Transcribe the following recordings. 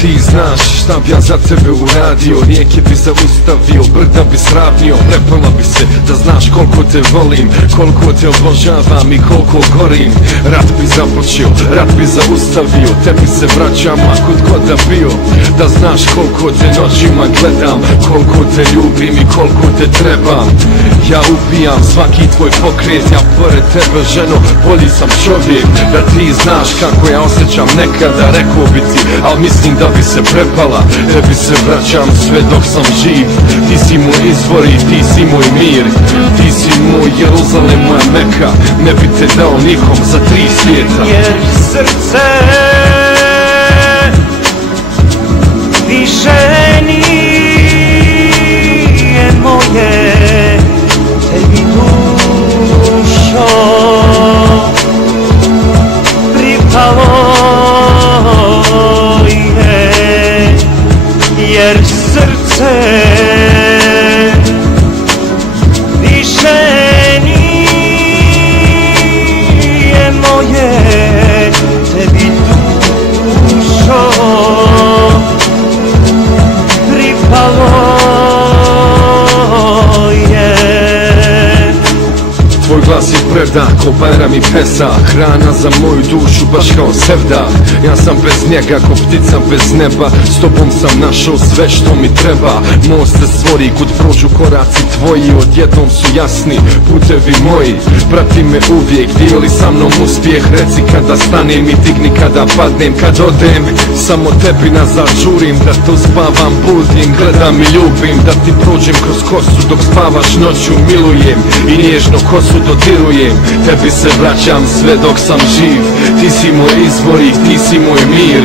ti znaš šta bi ja za tebe uradio, rijeke bi zaustavio, brda bi sravnio, prepala bi se da znaš koliko te volim, koliko te obožavam i koliko gorim. Rat bi započeo, rat bi zaustavio, tebi se vraćam a kud god da bio, da znaš koliko te noćima gledam, koliko te ljubim i koliko te trebam. Ja ubijam svaki tvoj pokret, ja pored tebe ženo bolji sam čovjek. Da ti znaš kako ja osjećam nekada, rekao bi ti, al mislim da bi se prepala. Tebi se vraćam sve dok sam živ, ti si moj izvor i ti si moj mir. Ti si moj Jeruzalem, moja Meka, ne bi te dao nikom za 3 svijeta. Jer srce više nije moje, tebi dušo pripalo je. Jer srce više nije moje, tebi dušo pripalo je. Tvoj glas je predah ko Bajram i Pesah, hrana za moju dušu baš kao sevda. Ja sam bez njega ko ptica bez neba, s tobom sam našao sve što mi treba. Most se stvori kud prođu koraci tvoji, odjednom su jasni putevi moji. Prati me uvijek, dijeli sa mnom uspjeh, reci kada stanem i digni kada padnem. Kad odem, samo tebi nazad žurim, da tu spavam, budim, gledam i ljubim. Da ti prođem kroz kosu dok spavaš noću, milujem i nježno kosu dodirujem. Tebi se vraćam sve dok sam živ, ti si moj izvor i ti si moj mir.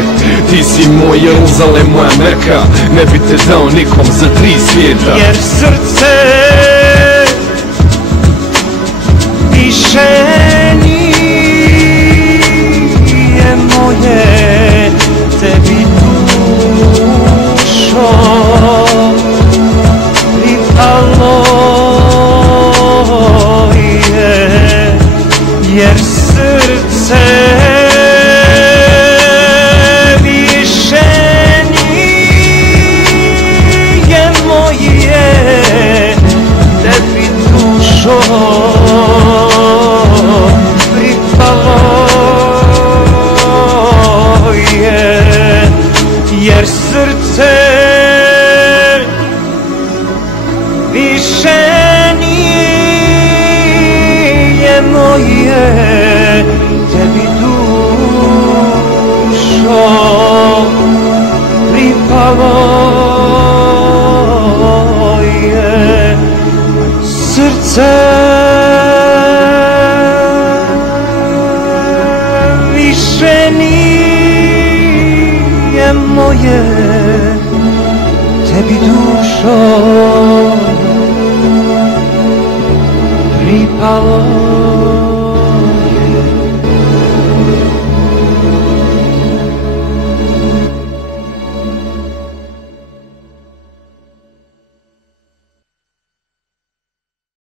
Ti si moj Jeruzalem, moja Meka, ne bi te dao nikom za 3 svijeta. Jer srce više nije moje, tebi dušo pripalo je. Jer srce više nije moje, tebi dušo pripalo je. Jer srce više nije moje, tebi dušo pripalo je. Srce više nije moje, tebi dušo pripalo